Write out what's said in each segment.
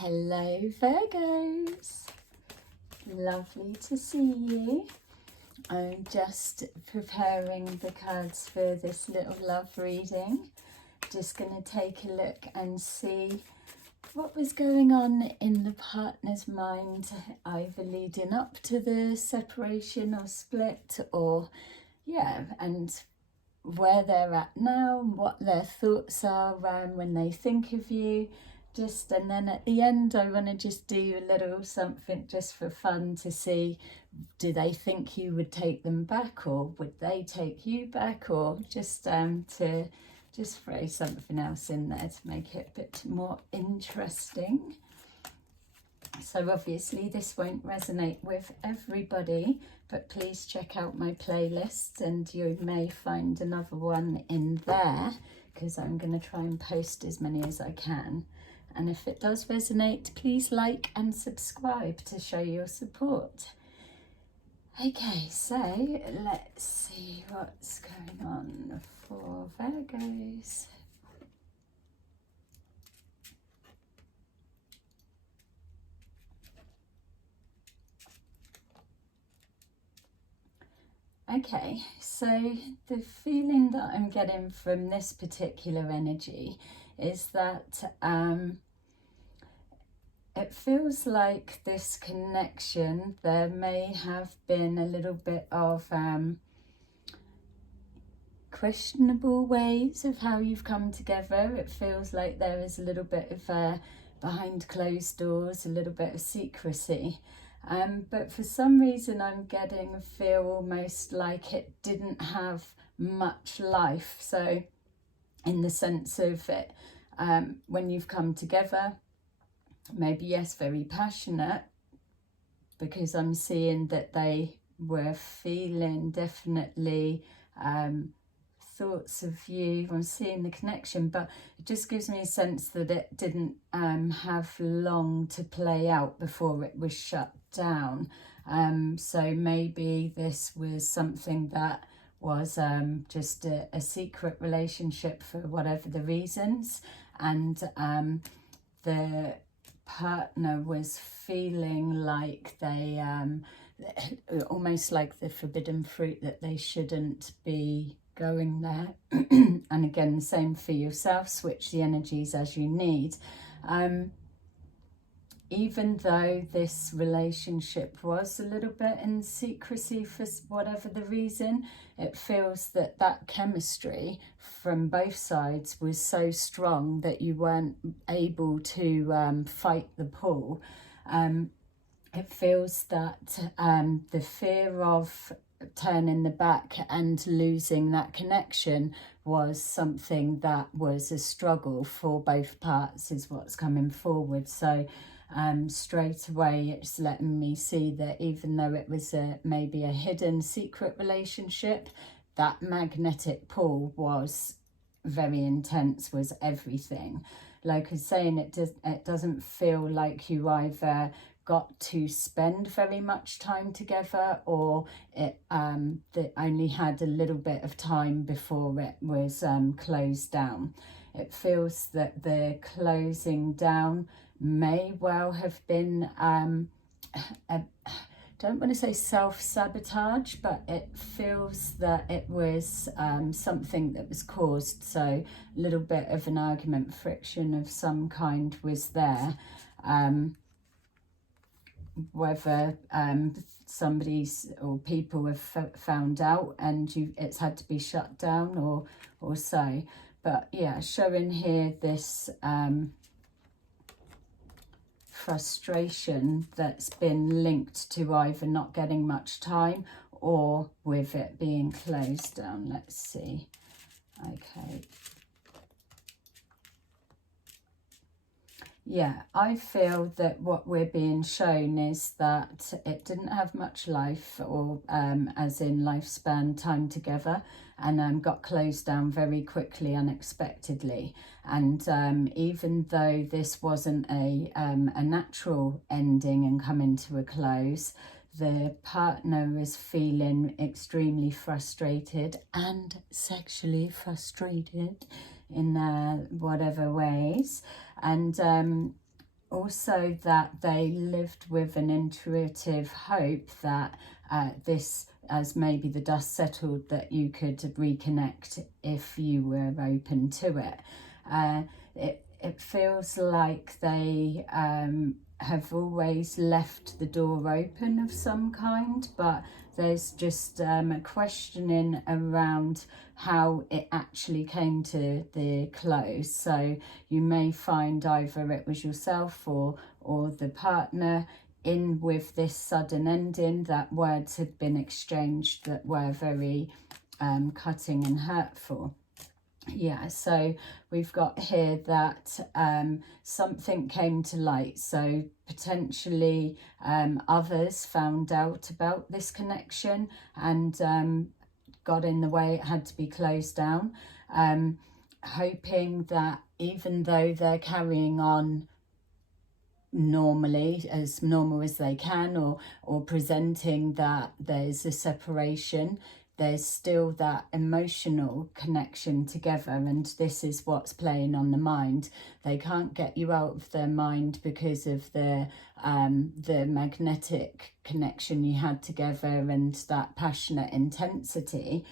Hello Virgos, lovely to see you. I'm just preparing the cards for this little love reading. Just going to take a look and see what was going on in the partner's mind, either leading up to the separation or split, or and where they're at now, what their thoughts are when they think of you. And then at the end I want to just do a little something just for fun to see, do they think you would take them back, or would they take you back, or just to just throw something else in there to make it a bit more interesting. So obviously this won't resonate with everybody, but please check out my playlists and you may find another one in there, because I'm going to try and post as many as I can. And if it does resonate, please like and subscribe to show your support. Okay, so let's see what's going on for Virgos. Okay, so the feeling that I'm getting from this particular energy is that it feels like this connection, there may have been a little bit of questionable ways of how you've come together. It feels like there is a little bit of behind closed doors, a little bit of secrecy. But for some reason I'm getting a feel almost like it didn't have much life. So in the sense of it, when you've come together, maybe yes, very passionate, because I'm seeing that they were feeling definitely thoughts of you. I'm seeing the connection, but it just gives me a sense that it didn't have long to play out before it was shut down. So maybe this was something that was just a secret relationship for whatever the reasons, and the partner was feeling like they almost like the forbidden fruit, that they shouldn't be going there. And again, the same for yourself, switch the energies as you need. Even though this relationship was a little bit in secrecy for whatever the reason, it feels that that chemistry from both sides was so strong that you weren't able to fight the pull. It feels that the fear of turning the back and losing that connection was something that was a struggle for both parts, is what's coming forward. So straight away it's letting me see that even though it was maybe a hidden secret relationship, that magnetic pull was very intense, was everything. Like I was saying, it doesn't feel like you either got to spend very much time together, or it that only had a little bit of time before it was closed down. It feels that the closing down may well have been don't want to say self-sabotage, but it feels that it was something that was caused. So a little bit of an argument, friction of some kind was there. Whether somebody's or people have found out and it's had to be shut down, or so. But yeah, showing here this frustration that's been linked to either not getting much time or with it being closed down. Let's see. Okay. Yeah, I feel that what we're being shown is that it didn't have much life, or as in lifespan, time together, and got closed down very quickly, unexpectedly. And even though this wasn't a natural ending and coming to a close, the partner is feeling extremely frustrated and sexually frustrated in whatever ways. And also that they lived with an intuitive hope that this, as maybe the dust settled, that you could reconnect if you were open to it. It feels like they have always left the door open of some kind, but there's just a questioning around how it actually came to the close. So you may find either it was yourself or the partner in with this sudden ending, that words had been exchanged that were very cutting and hurtful. Yeah, so we've got here that something came to light. So potentially others found out about this connection and got in the way. It had to be closed down, hoping that even though they're carrying on normally, as normal as they can, or presenting that there's a separation, there's still that emotional connection together, and this is what's playing on the mind. They can't get you out of their mind because of the magnetic connection you had together and that passionate intensity.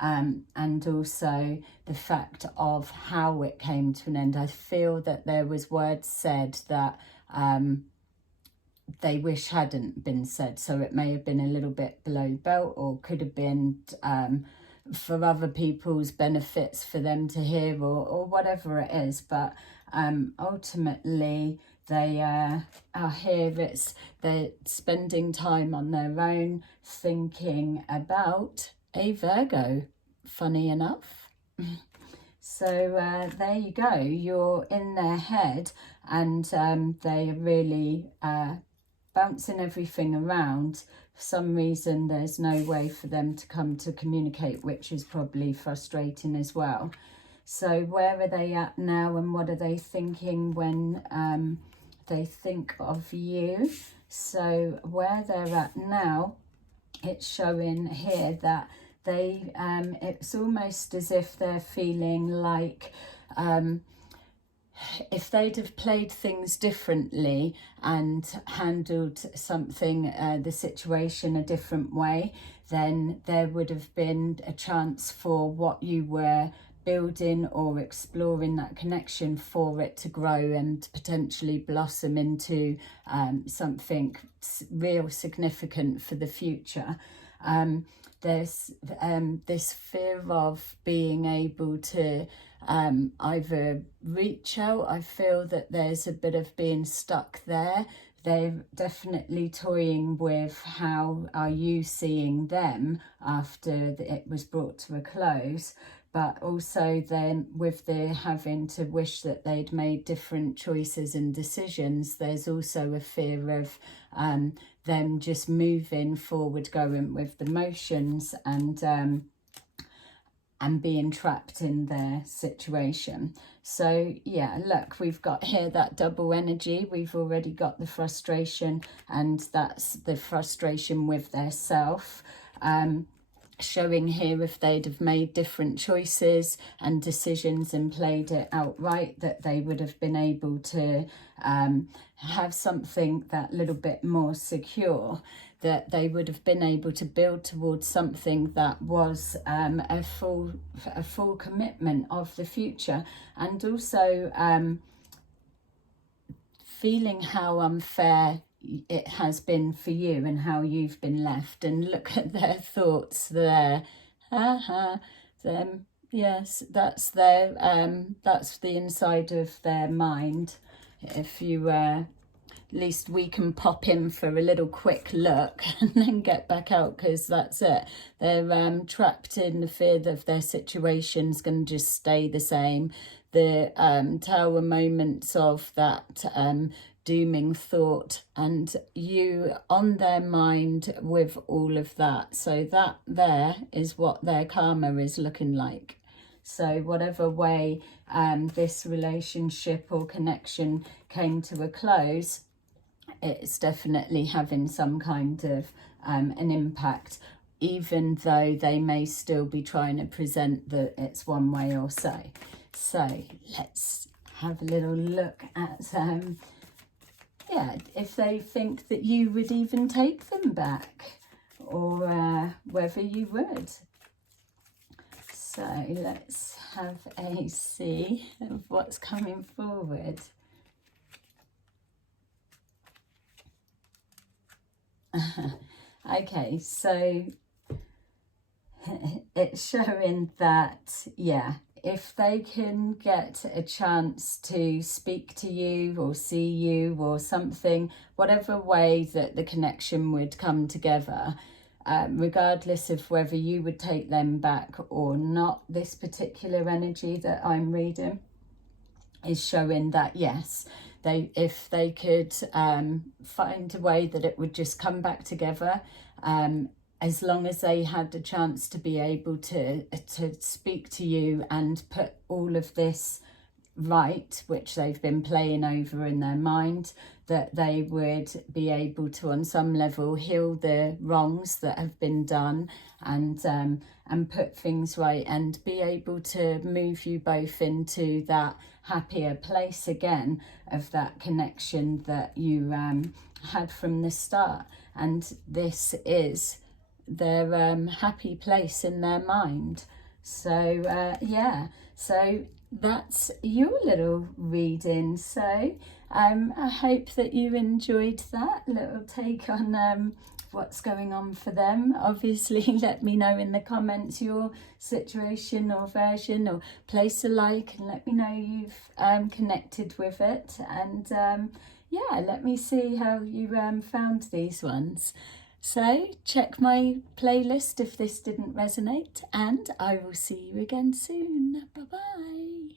And also the fact of how it came to an end. I feel that there was words said that they wish hadn't been said, so it may have been a little bit below belt, or could have been for other people's benefits for them to hear, or whatever it is. But ultimately they are here. They're spending time on their own, thinking about a Virgo, funny enough. So there you go, you're in their head, and they are really bouncing everything around. For some reason there's no way for them to come to communicate, which is probably frustrating as well. So where are they at now, and what are they thinking when they think of you? So where they're at now, it's showing here that they it's almost as if they're feeling like if they'd have played things differently and handled something, the situation, a different way, then there would have been a chance for what you were building or exploring, that connection, for it to grow and potentially blossom into something real significant for the future. There's this fear of being able to either reach out. I feel that there's a bit of being stuck there. They're definitely toying with how are you seeing them after it was brought to a close, but also then with the having to wish that they'd made different choices and decisions, there's also a fear of them just moving forward, going with the motions, and being trapped in their situation. So yeah, look, we've got here that double energy. We've already got the frustration, and that's the frustration with their self. Showing here, if they'd have made different choices and decisions and played it outright, that they would have been able to have something that little bit more secure, that they would have been able to build towards something that was a full commitment of the future, and also feeling how unfair it has been for you and how you've been left. And look at their thoughts there. Them. Yes, that's their that's the inside of their mind. If you at least we can pop in for a little quick look and then get back out, because that's it. They're trapped in the fear that their situation's going to just stay the same. The tower moments of that dooming thought, and you on their mind with all of that. So that there is what their karma is looking like. So whatever way this relationship or connection came to a close, it's definitely having some kind of an impact, even though they may still be trying to present that it's one way or so. So let's have a little look at yeah, if they think that you would even take them back, or whether you would. So let's have a see of what's coming forward. Okay, so it's showing that, yeah, if they can get a chance to speak to you or see you or something, whatever way that the connection would come together, regardless of whether you would take them back or not, this particular energy that I'm reading is showing that, yes, if they could find a way that it would just come back together, as long as they had the chance to be able to speak to you and put all of this right, which they've been playing over in their mind, that they would be able to on some level heal the wrongs that have been done, and put things right, and be able to move you both into that happier place again of that connection that you had from the start. And this is their happy place in their mind. So yeah, so that's your little reading. So I hope that you enjoyed that little take on what's going on for them. Obviously, let me know in the comments your situation or version, or place a like and let me know you've connected with it. And yeah, let me see how you found these ones. So check my playlist if this didn't resonate, and I will see you again soon. Bye bye.